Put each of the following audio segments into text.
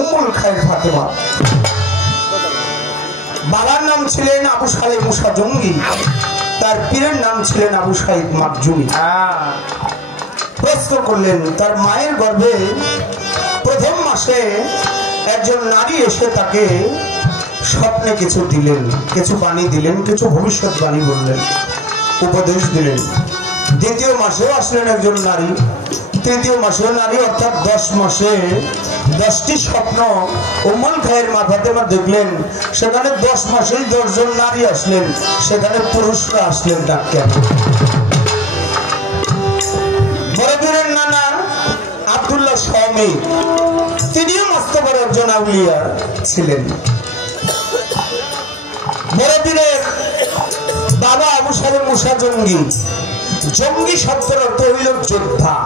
উম্মুল খায়ের ফাতেমা। বাবার নাম ছিলেন আবু সালেহ মুসা জঙ্গি, তার পীরের নাম ছিলেন আবু সাইদ মাকজুমি। প্রশ্ন করলেন, তার মায়ের গর্ভে প্রথম মাসে একজন নারী এসে তাকে স্বপ্নে কিছু দিলেন, কিছু বাণী দিলেন, কিছু ভবিষ্যৎবাণী বললেন, উপদেশ দিলেন। দ্বিতীয় মাসেও আসলেন একজন নারী, তৃতীয় মাসেও নারী, অর্থাৎ 10 মাসে 10টি স্বপ্ন উম্মুল খায়ের মা ফাতেমা দেখলেন। সেখানে 10 মাসেই 10 জন নারী আসলেন, সেখানে পুরুষরা আসলেন না কেন? বড়বীরের নানা আব্দুল্লাহ শামী, তিনিও মস্ত বড় একজন আউলিয়া ছিলেন। বড়বীরের বাবা আবু সালেহ মুসা জঙ্গি, জঙ্গি শব্দের অর্থ হইল যোদ্ধা।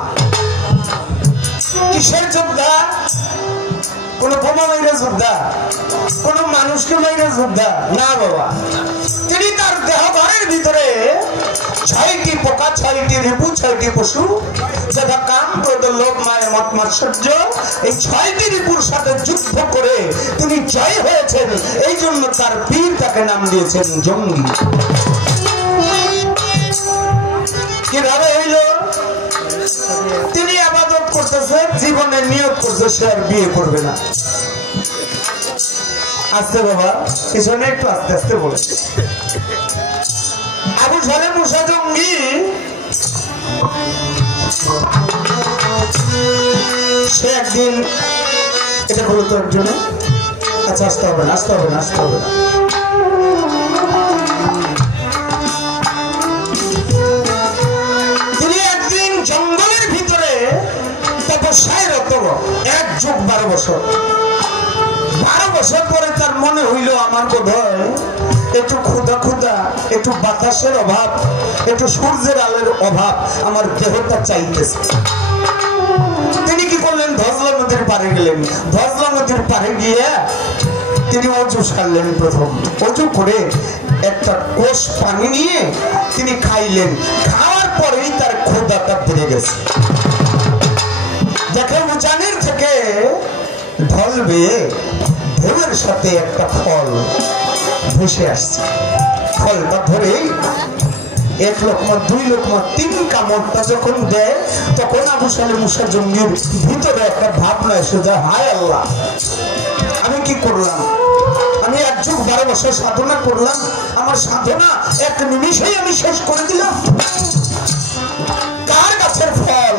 কিসের যোদ্ধা? কোন বোমা মাইরা যোদ্ধা, কোন মানুষকে মাইরা যোদ্ধা না বাবা। তিনি তার দেহ ঘরের ভিতরে 6টি পোকা, 6টি রিপু, 6টি পশু, যেটা কাম, ক্রোধ, লোভ, মায়া, মত, মাৎসর্য, এই 6টি রিপুর সাথে যুদ্ধ করে তিনি জয় হয়েছেন। এই জন্য তার পীর তাকে নাম দিয়েছেন জঙ্গি। কিভাবে হইল? তিনি ইবাদত করতেছে, জীবনে নিয়ত করছে সে আর বিয়ে করবে না। আস্তে বাবা, পিছনে একটু আস্তে আস্তে বলেছে। আবু সালেহ মুসা জঙ্গি সে একদিন, এটা বলো তো একজনে, আচ্ছা আসতে হবে না, আসতে হবে না, আসতে হবে না। জঙ্গলের ভিতরে তপস্যায় রত 1 যুগ 12 বছর। 12 বছর পরে তার মনে হইল, আমার বোধ হয় একটু ক্ষুধা ক্ষুধা, একটু বাতাসের অভাব, একটু সূর্যের আলোর অভাব আমার দেহটা চাইতেছে। তিনি কি করলেন? ধজলা নদীর পাড়ে গেলেন। ধজলা নদীর পাড়ে গিয়ে তিনি অজু সারলেন। প্রথম অজু করে একটা কোষ পানি নিয়ে তিনি খাইলেন। খাওয়ার পরেই তার ক্ষুধাটা বেড়ে গেছে। দেখে উজানের থেকে ঢল বেয়ে ঢেউয়ের সাথে একটা ফল ভেসে আসছে। ফলটা ধরেই 1 লোকমা, 2 লোকমা, 3 কামড়টা যখন দেয়, তখন আবু সালেহ মুসা জঙ্গির ভিতরে একটা ভাবনা এসে যায়, হায় আল্লাহ, আমি কি করলাম? আমি 1 যুগ 12 বছর সাধনা করলাম, আমার সাধনা 1 নিমিষেই আমি শেষ করে দিলাম। কার গাছের ফল?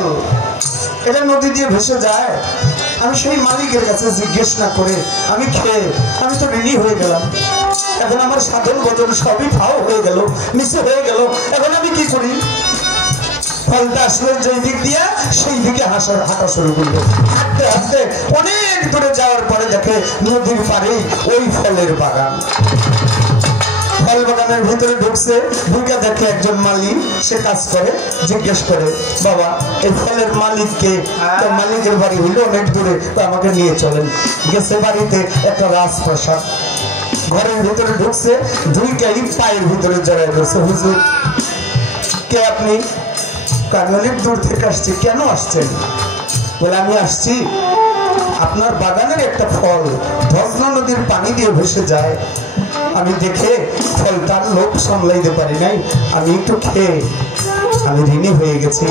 এটা নদী দিয়ে ভেসে যায়। আমি সেই মালিকের কাছে জিজ্ঞেস না করে আমি খেয়ে আমি তো ঋণী হয়ে গেলাম। এখন আমার সাধন ভজন সবই ফাও হয়ে গেল, নিচে হয়ে গেল। এখন আমি কি করি? ফলটা আসলে যেই দিক দিয়ে সেই দিকে হাঁটা শুরু করলো। হাঁটতে হাঁটতে অনেক দূরে যাওয়ার পরে দেখে নদীর পাড়ে ওই ফলের বাগান। ফল বাগানের ভিতরে ঢুকছে, ঢুকে দেখে একজন মালিক, সে কাজ করে। জিজ্ঞেস করে, বাবা এই ফলের মালিককে? তো মালিকের বাড়ি হইলো অনেক দূরে, তো আমাকে নিয়ে চলেন। গেছে বাড়িতে একটা রাজপ্রাসাদ। ঘরের ভিতরে ঢুকছে, ঢুকেই পায়ের ভিতরে জড়াই ধরছে, হুজুর কে আপনি? আমি অনেক দূর থেকে আসছি। কেন আসছেন? বলে আমি আসছি আপনার বাগানের একটা ফল ধজলা নদীর পানি দিয়ে ভেসে যায়, আমি দেখে ফলটার লোভ সামলাইতে পারি নাই, আমি একটু খেয়ে আমি ঋণী হয়ে গেছি।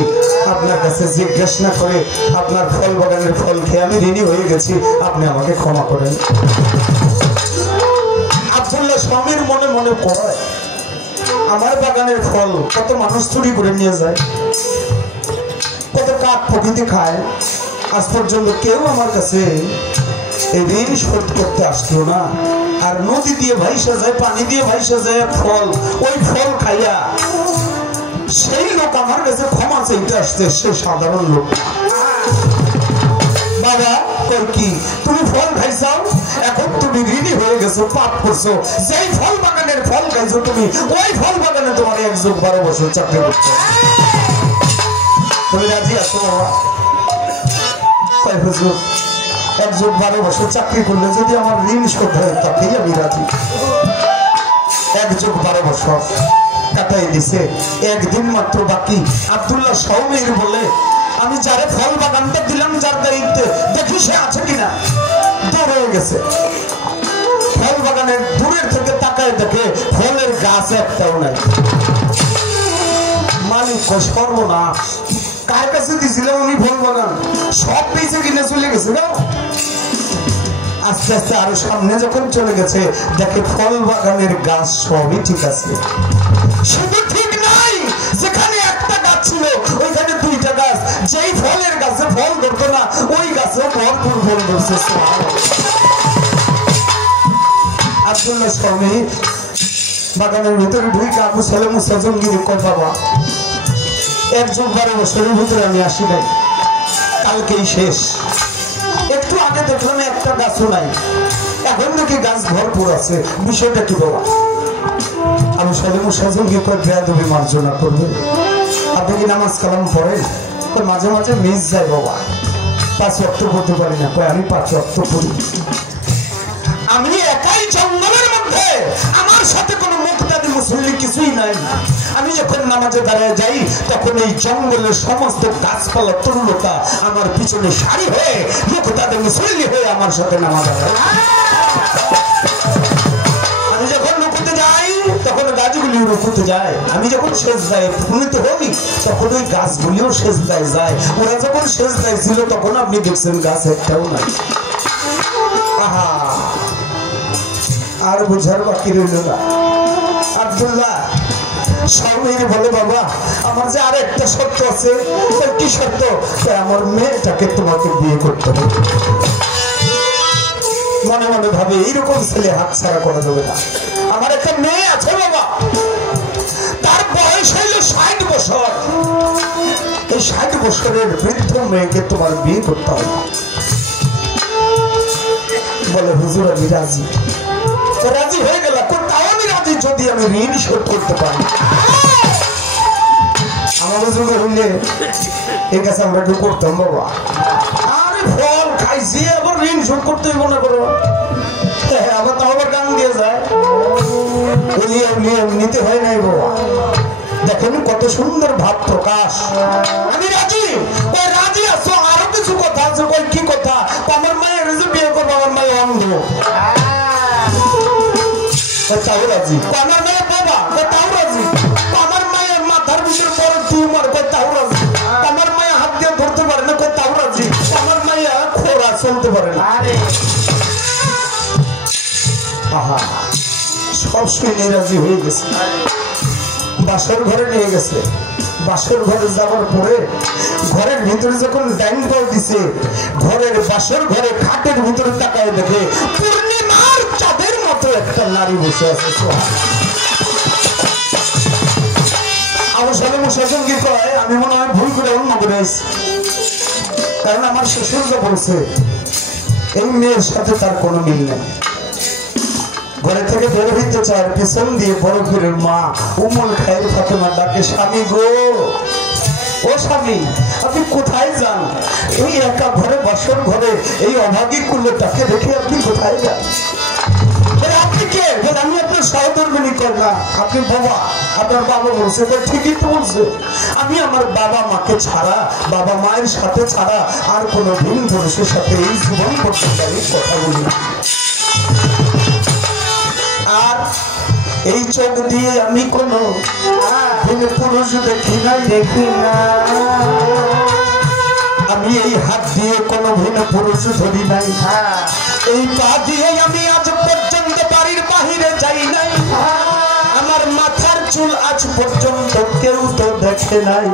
আপনার কাছে জিজ্ঞেস না করে আপনার ফল বাগানের ফল খেয়ে আমি ঋণী হয়ে গেছি, আপনি আমাকে ক্ষমা করেন। আব্দুল্লাহ স্বামীর মনে মনে কয়, আমার বাগানের ফল কত মানুষ চুরি করে নিয়ে যায়, কত কাক প্রকৃতি খায়, আজ পর্যন্ত কেউ আমার কাছে এই ঋণ শোধ করতে আসলো না। আর নদী দিয়ে ভাইসা যায়, পানি দিয়ে ভাইসা যায় ফল, ওই ফল খাইয়া সেই লোক আমার কাছে ক্ষমা চাইতে আসছে, সে সাধারণ লোক। বাবা কই কি তুমি ফল খাইছাও, এখন তুমি ঋণী হয়ে গেছো, পাপ করছো। যেই ফল বাগানের ফল খাইছো তুমি, ওই ফল বাগানে তোমার 1 যুগ 12 বছর চাকরি করতে। তুমি রাজি আছো বাবা? কয় হুজুর 1 যুগ 12 বছর চাকরি করলে যদি আমার ঋণ শোধ হয় তাতেই আমি রাজি। 1 যুগ 12 বছর কাটাই দিছে, একদিন মাত্র বাকি। আব্দুল্লাহ শামীর বলে আমি যারে ফল বাগানটা দিলাম যার দায়িত্বে, দেখি সে আছে কিনা। দৌড়ে গেছে, ফল বাগানের দূরের থেকে তাকায় দেখে ফলের গাছ একটাও নাই। মালিক সর্বনাশ, কার কাছে দিয়েছিলাম উনি ফল বাগান সব পেয়েছে কিনে চলে গেছে না। আস্তে আস্তে আরো সামনে যখন চলে গেছে দেখে ফল বাগানের গাছ সবই ঠিক আছে, শুধু ঠিক নাই যেখানে একটা গাছ ছিল ওইখানে দুইটা গাছ, যেই ফলের গাছে ফল ধরতো না ওই গাছে ভরপুর ফল ধরছে। আব্দুল্লাহ স্বামী বাগানের ভিতরে ঢুকে আবু সালে মুসা জঙ্গির কথা, বাবা 1-12 বছরের ভিতরে আমি আসি নাই, কালকেই শেষ। একটু আগে দেখলাম একটা গাছও নাই, এখন দেখি গাছ ভরপুর আছে, বিষয়টা কি বাবা? আবু সালে মুসা জঙ্গি বেয়াদবি মার্জনা করবে। আপনি কি নামাজ কালাম পড়েন? মাঝে মাঝে মিস যায় বাবা, 5 ওয়াক্ত পড়তে পারি না। আমি 5 ওয়াক্ত পড়ি। আমি একাই জঙ্গলের মধ্যে, আমার সাথে কোনো মুক্তাদি মুসল্লি কিছুই নাই। আমি যখন নামাজে দাঁড়ায় যাই তখন এই জঙ্গলের সমস্ত গাছপালা তরুলতা আমার পিছনে সারি হয়ে মুক্তাদি মুসল্লি হয়ে আমার সাথে নামাজ আদায়। আমি যখন রুকুতে যাই তখন গাছগুলি রুকুতে যায়, আমি যখন সেজদায় উপনীত হই তখন ওই গাছগুলিও সেজদায় যায়। ওরা যখন সেজদায় ছিল তখন আপনি দেখছেন গাছ একটাও নাই। আহা, আর বুঝার বাকি রইল না। আব্দুল্লাহ স্বামীর বলে, বাবা আমার যে আর একটা শর্ত আছে। কি শর্ত? আমার মেয়েটাকে তোমাকে বিয়ে করতে হবে। মনে মনে ভাবে এইরকম ছেলে হাত ছাড়া করা যাবে না। আমার একটা মেয়ে আছে বাবা, তার বয়স হইল 60 বছর। এই 60 বছরের বৃদ্ধ মেয়েকে তোমার বিয়ে করতে হবে। বলে হুজুর আমি রাজি। রাজি হয়ে গেল, তাও আমি রাজি যদি আমি ঋণ শোধ করতে পারি। আমাদের যুগে হইলে এই কাছে আমরা একটু করতাম বাবা। আরে ফল খাইছি আবার ঋণ শোধ করতে মনে করো, আবার তাও আবার গান দিয়ে যায়, নিতে হয় নাই বাবা। দেখেন কত সুন্দর ভাব প্রকাশ। আমি রাজি। ওই রাজি আছো, আরো কিছু কথা আছে। ওই কি কথা? আমার মায়ের বিয়ে করবো, আমার মায়ের অন্ধ, তাও রাজি। আমার মায়ের বাবা, তাও রাজি। আমার মায়ের মাথার ভিতরে বড় টিউমার, তাও রাজি। আমার মায়ের হাত দিয়ে ধরতে পারে না, তাও রাজি। আমার মায়ের খোরা চলতে পারে না। আহা, সব শুনে রাজি হয়ে গেছে। বাসর ঘরে নিয়ে গেছে। বাসর ঘরে যাওয়ার পরে ঘরের ভিতরে যখন ডাইন পাল দিছে, ঘরের বাসর ঘরে খাটের ভিতরে তাকায় দেখে পূর্ণিমার চাঁদের মতো একটা নারী বসে আছে। আমার সাথে মুসাফির কয়, আমি মনে হয় ভুল করে অন্য করে আসছি, কারণ আমার শ্বশুর যা বলছে এই মেয়ের সাথে তার কোনো মিল নেই। ঘরে থেকে বের হইতে চায়, পেছন দিয়ে বড় ঘরের মা উমুল খায়ের ফাতেমা ডাকে, স্বামী গো, ও স্বামী আপনি কোথায় যান? এই একা ঘরে বাসর ঘরে এই অভাগী কুলটাকে রেখে আপনি কোথায় যান? আপনি কে? আমি আপনার সহধর্মিনী কন্যা। আপনি বাবা? আপনার বাবা বলছে। ঠিকই তো বলছে। আমি আমার বাবা মাকে ছাড়া, বাবা মায়ের সাথে ছাড়া আর কোন ভিন পুরুষের সাথে এই জীবন পর্যন্ত আমি কথা বলি না। আর এই চোখ দিয়ে আমি কোন পুরুষ দেখি না, দেখি না। আমি এই হাত দিয়ে কোন ভিন পুরুষ ধরি নাই। এই পা দিয়ে আমি আজ পর্যন্ত বাড়ির বাহিরে যাই নাই। আমার মাথার চুল আজ পর্যন্ত কেউ তো দেখে নাই।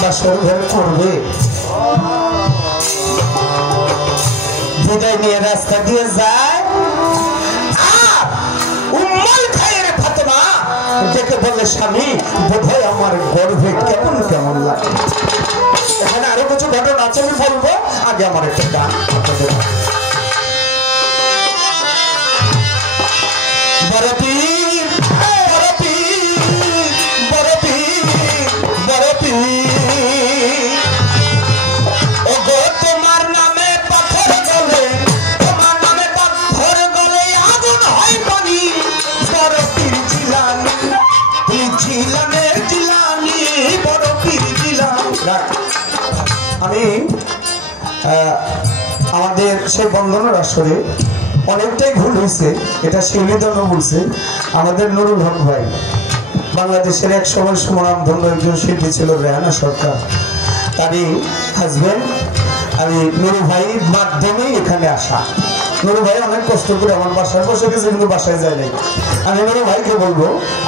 বাসর ঘর করবে, বিদায় নিয়ে রাস্তা দিয়ে যায়। উম্মুল খায়ের ফাতেমা ডেকে বলে, স্বামী বোধহয় আমার গর্ভে কেমন কেমন লাগে। এখানে আরো কিছু ঘটনা আছে আমি বলবো, আগে আমার একটা গান আপনাদের। বড় পীর, বড় পীর, বড় পীর, বড় পীর, ও গো তোমার নামে পাথর গলে, তোমার নামে পাথর গলে আগুন হয় পানি। বড় পীর জিলানী, জিলানে জিলানী, বড় পীর জিলানী। আমি আমাদের সেই বন্ধনের আসরে অনেকটাই ভুল হয়েছে, এটা শিউলিদনও বলছে। আমাদের নুরুল হক ভাই বাংলাদেশের এক সময় সুনামধন্য একজন শিল্পী ছিল, রেহানা সরকার, তারই হাজবেন্ড। আমি নুরু ভাইয়ের মাধ্যমেই এখানে আসা। নুরু ভাই অনেক কষ্ট করে আমার বাসায় বসে গেছে, কিন্তু বাসায় যায় নাই। আমি নুরু ভাইকে বলবো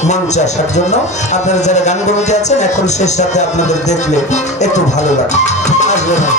মঞ্চে আসার জন্য। আপনারা যারা গান কমিটি আছেন, এখন শেষ রাতে আপনাদের দেখলে একটু ভালো লাগে, আসবে না।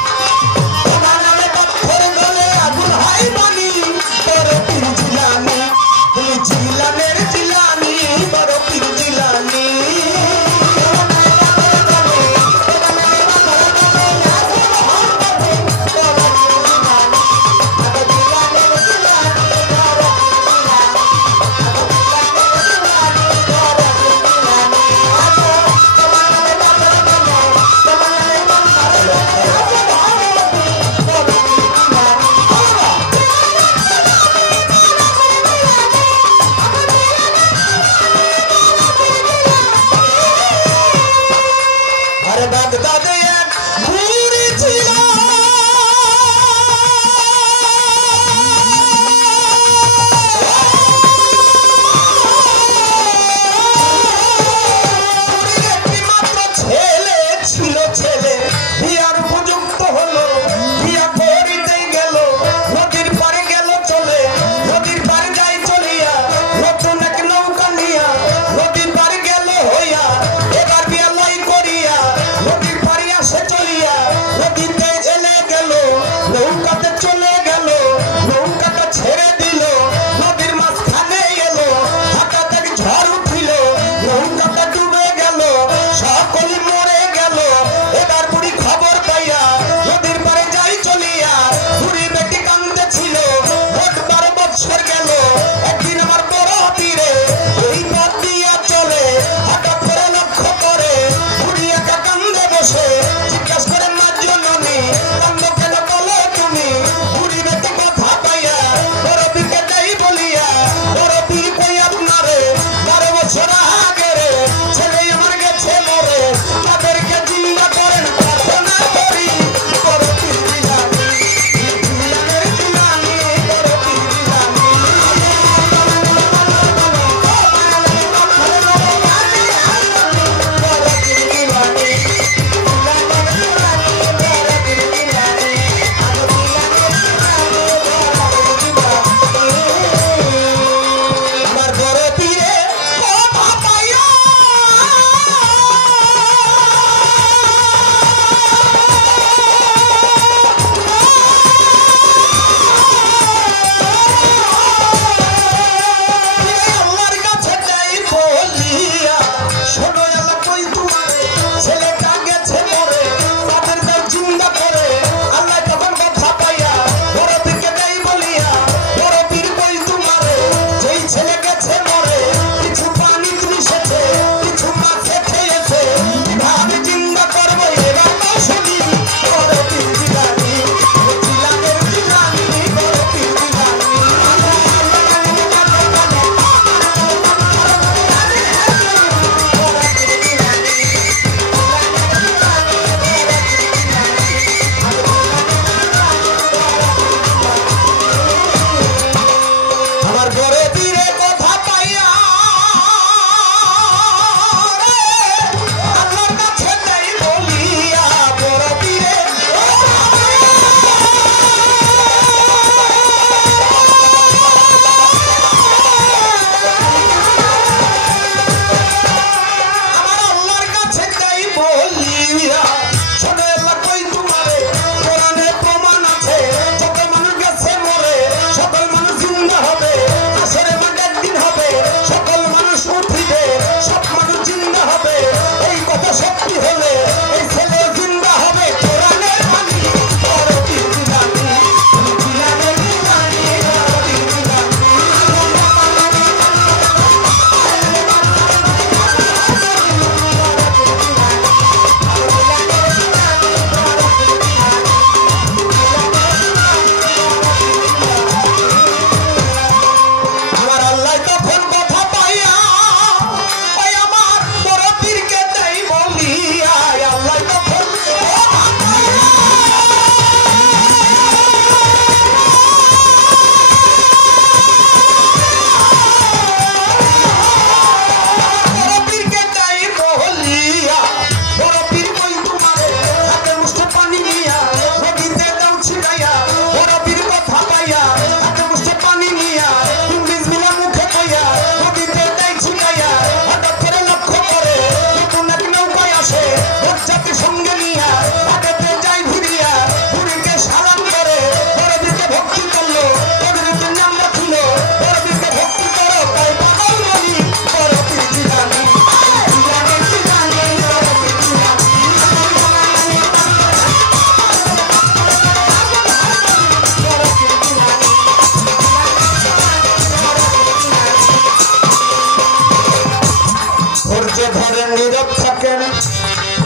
মাকে ধরে নীরব থাকেন,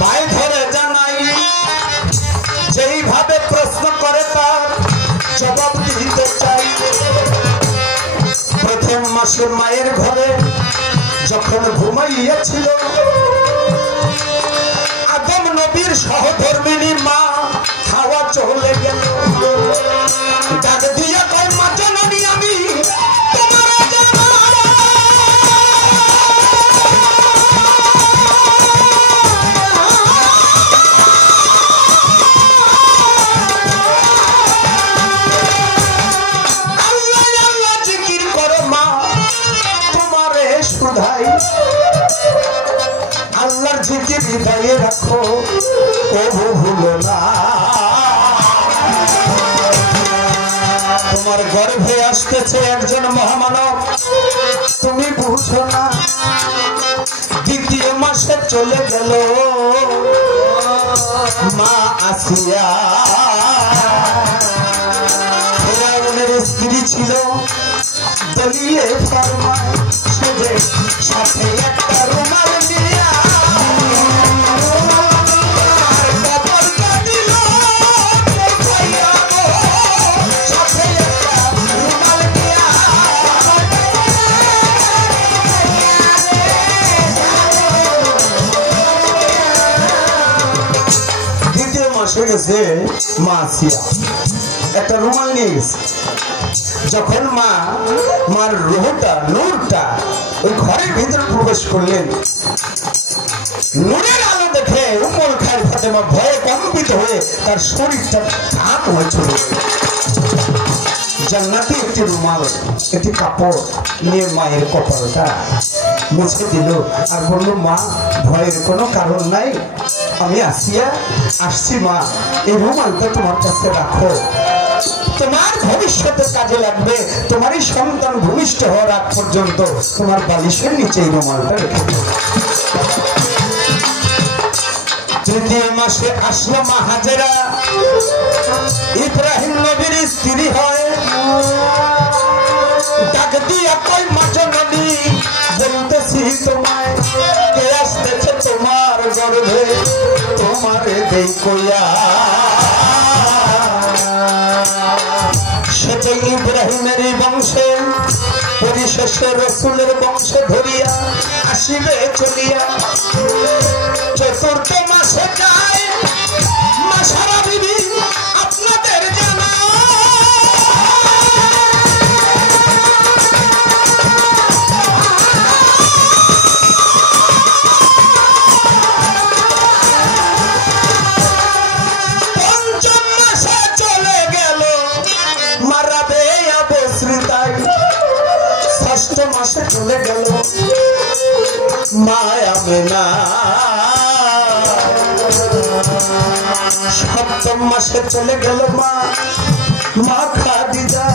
ভাই ধরে জানাই, যেইভাবে প্রশ্ন করে তার জবাব দিতে চাই। প্রথম মাসে মায়ের ঘরে যখন ঘুমাইয়াছিল, আদম নবীর সহধর্মিনী মা খাওয়া চলে গেল, ডাক দিয়া কয় মা জননী আমি তোমার আল্লাহর জিকির হৃদয়ে রাখো, কবু ভুলো না। তোমার গর্ভে আসতেছে একজন মহামানব, তুমি বুঝো না। দ্বিতীয় মাসে চলে গেল মা আসিয়া, ফেরাউনের স্ত্রী ছিল, দলিলে ফরমায় সেজে সাথে একটা রুমাল দিয়া দ্বিতীয় মাসে গেছে মা আসিয়া, একটা রুমাল নিয়ে গেছে। যখন মার রুহটা নূরটা ওই ঘরের ভিতরে প্রবেশ করলেন, নূরের আলো দেখে উম্মুল খায়ের ফাতেমা ভয়ে কম্পিত হয়ে তার শরীরটা ঢাক হয়ে চলে জান্নাতি একটি রুমাল, একটি কাপড় নিয়ে মায়ের কপালটা মুছে দিল আর বলল, মা ভয়ের কোনো কারণ নাই, আমি আসছি মা, এই রুমালটা তোমার কাছে রাখো, তোমার ভবিষ্যতের কাজে লাগবে, তোমারই সন্তান ভূমিষ্ঠ হওয়ার আগ পর্যন্ত তোমার বালিশের নিচে এই রুমালটা রেখে দাও। তৃতীয় মাসে আসলো মা হাজেরা, ইব্রাহিম নবীর স্ত্রী হয়, ডাক দিয়া কই মা জননী বলতেছি তোমায়, কে আসতেছে তোমার গর্ভে তোমারে দেই কইয়া। সেটা ইব্রাহিমের বংশে, পরিশেষে রসুলের বংশে ধরিয়া আসিবে চলিয়া। চতুর্থ মাসে যায় মা সারা বিবি আপনাদের জানা, পঞ্চম মাসে চলে গেল মারাবে অবশ্রিতাই, ষষ্ঠ মাসে চলে গেল মা আমেনা, সপ্তম মাসে চলে গেল মা খাদিজা,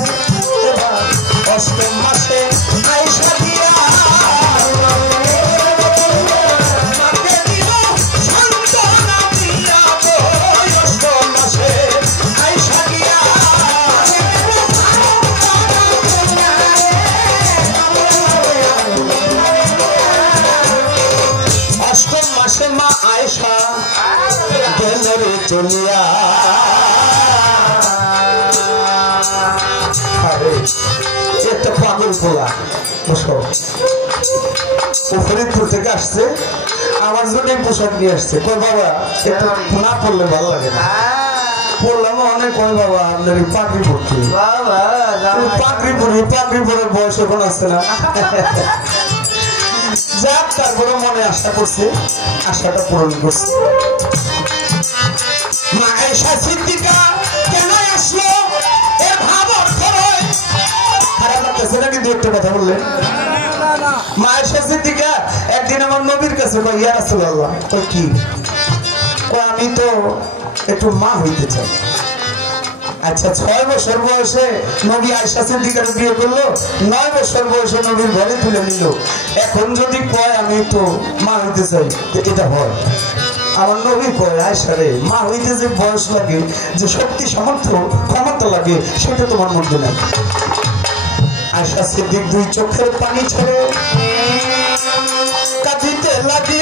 এবার অষ্টম মাসে আয়েশা দিয়া মাকে দিল সান্ত্বনা দিয়া, অষ্টম মাসে আয়েশা দিয়া অষ্টম মাসে মা আয়েশা গেল রে চলিয়া। একটা পাগল পোলা ফরিদপুর থেকে আসছে, আমার জন্য পোশাক নিয়ে আসছে, কই বাবা একটু না পড়লে ভালো লাগে না, পড়লাম অনেক, কই বাবা আপনার পাগড়ি পড়তে, পাগড়ি পড়ার বয়স এখন আসছে না। যাক, তারপরে মনে আশা করছে, আশাটা পূরণ করছে। মা আয়েশা সিদ্দিকা কেন আসলো এর ভাব অর্থ নয়, খারাপ লাগতেছে নাকি দু একটা কথা বললেন? মা আয়েশা সিদ্দিকা একদিন আমার নবীর কাছে কয়, ইয়া রাসূলুল্লাহ, কই কি, কয় আমি তো একটু মা হইতে চাই। আচ্ছা, 6 বছর বয়সে নবী আয়েশা সিদ্দিকার বিয়ে করলো, 9 বছর বয়সে নবীর ঘরে তুলে নিল, এখন যদি কয় আমি তো মা হইতে চাই, এটা হয়? আমার নবী কয়, আয়েশা রে, মা হইতে যে বয়স লাগে, যে শক্তি সামর্থ্য ক্ষমতা লাগে, সেটা তোমার মধ্যে নাই। আয়েশা সিদ্দিক দুই চোখের পানি ছেড়ে কাঁদিতে লাগে।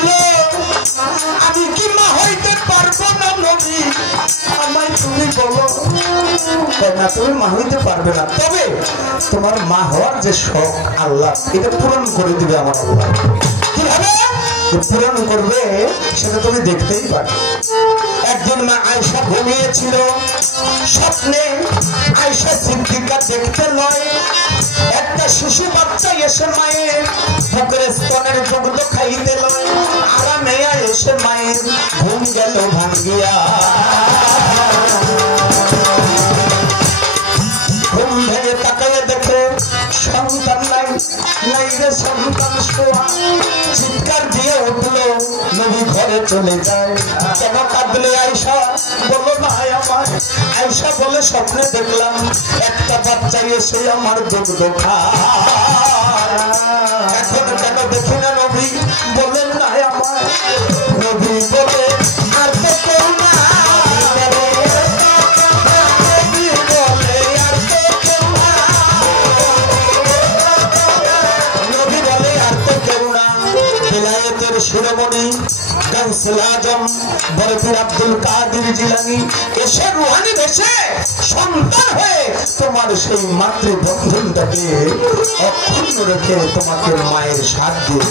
তুমি বলো না, তুমি মা হইতে পারবে না, তবে তোমার মা হওয়ার যে শখ আল্লাহ এটা পূরণ করে দিবে আমার আল্লাহ। কিভাবে পূরণ করবে সেটা তুমি দেখতেই পারবে। একদিন মা আয়েশা ঘুমিয়েছিল, স্বপ্নে আয়েশা সিদ্দিকা দেখতে নয় একটা শিশু বাচ্চা এসে মায়ের বুকের স্তনের দুগ্ধ খাইতে লয়। আরামে এসে মায়ের ঘুম গেল ভাঙ্গিয়া, ঘুম ভেঙে তাকাইয়ে দেখে সন্তান নাই, নাই রে সন্তান শোয়া। চিৎকার দিয়ে উঠলো, নবী ঘরে চলে যায়। কেন কাঁদলে আয়েশা? বলো না আমায়। আয়েশা বলে স্বপ্নে দেখলাম একটা বাচ্চা এসে আমার দুগ্ধ খায়। এখন কেন দেখি না নবী? বলেন না আমায়। নবী বলে আর তো কেউ না, শিরোমণি গাউসুল আজম বরফির আব্দুল কাদের জিলানী এসে রুহানি দেশে সন্তান হয়ে তোমার সেই মাতৃবন্ধনটাকে অক্ষুণ্ণ রেখে তোমাকে মায়ের সাথ দিয়ে।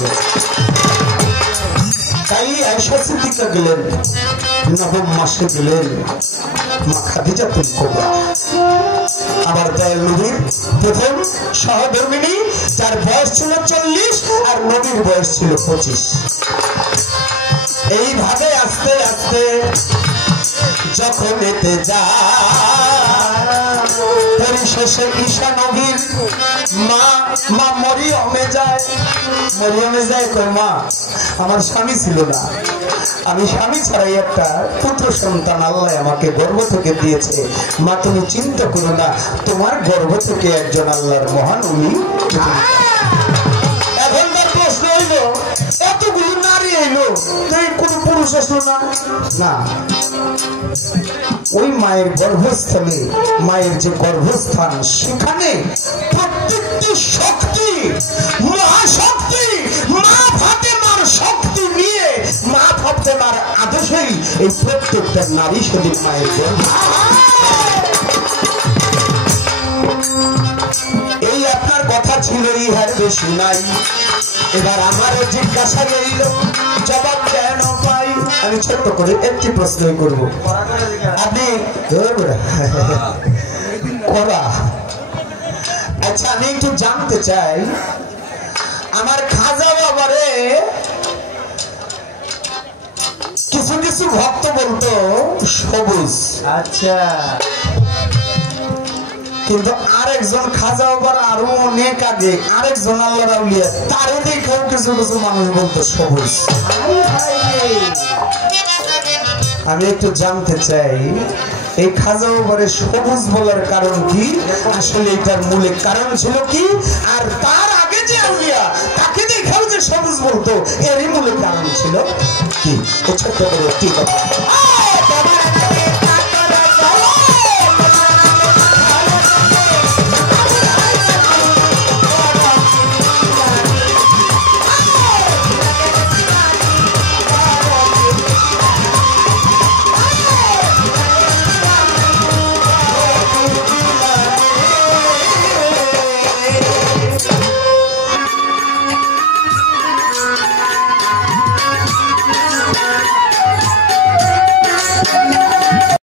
তাই আয়েশা সিদ্দিকা গেলেন, নবম মাসে গেলেন মা খাদিজাতুল কুবরা। আবার দয়াল নবীর প্রথম সহধর্মিণী, যার বয়স ছিল 40 আর নবীর বয়স ছিল 25। এইভাবে আস্তে আস্তে যখন এতে যায় পরিশেষে ঈশা নবীর মা মরিয়মে যায়। মরিয়মে যায় কই মা আমার স্বামী ছিল না, আমি স্বামী ছাড়াই একটা পুত্র সন্তান আল্লাহ আমাকে গর্ভ থেকে দিয়েছে। মা তুমি চিন্তা করো না, তোমার গর্ভ থেকে একজন আল্লাহর মহানবী। এখন তার প্রশ্ন হইল এতগুলো নারী এলো, কোন পুরুষ আসলো না? না, ওই মায়ের গর্ভস্থলে, মায়ের যে গর্ভস্থান সেখানে প্রত্যেকটি শক্তি মহাশক্তি মা ফাতেমার শক্তি নিয়ে, মা ফাতেমার আদেশেই এই প্রত্যেকটা নারী সেদিন মায়ের গর্ভ। এই আপনার কথা ছিল, ইহার বেশি নাই। এবার আমারও জিজ্ঞাসা রইল, জবাব কেন পাই? আমি ছোট্ট করে একটি প্রশ্নই করবো। আপনি করা আচ্ছা, আমি একটু জানতে চাই, আমার খাজা বাবারে কিছু কিছু ভক্ত বলতো সবুজ, আচ্ছা, কিন্তু আরেকজন খাজা বাবার আরো অনেক আগে আরেকজন আল্লাহর আউলিয়া, তারে দেখেও কিছু কিছু মানুষ বলতো সবুজ। আমি একটু জানতে চাই এই খাজা বাবারে সবুজ বলার কারণ কি? আসলে এটার মূলে কারণ ছিল কি? আর তার আগে যে আউলিয়া তাকে দেখেও যে সবুজ বলতো, এরই মূলে কারণ ছিল কি? ছোট্ট করে কি কথা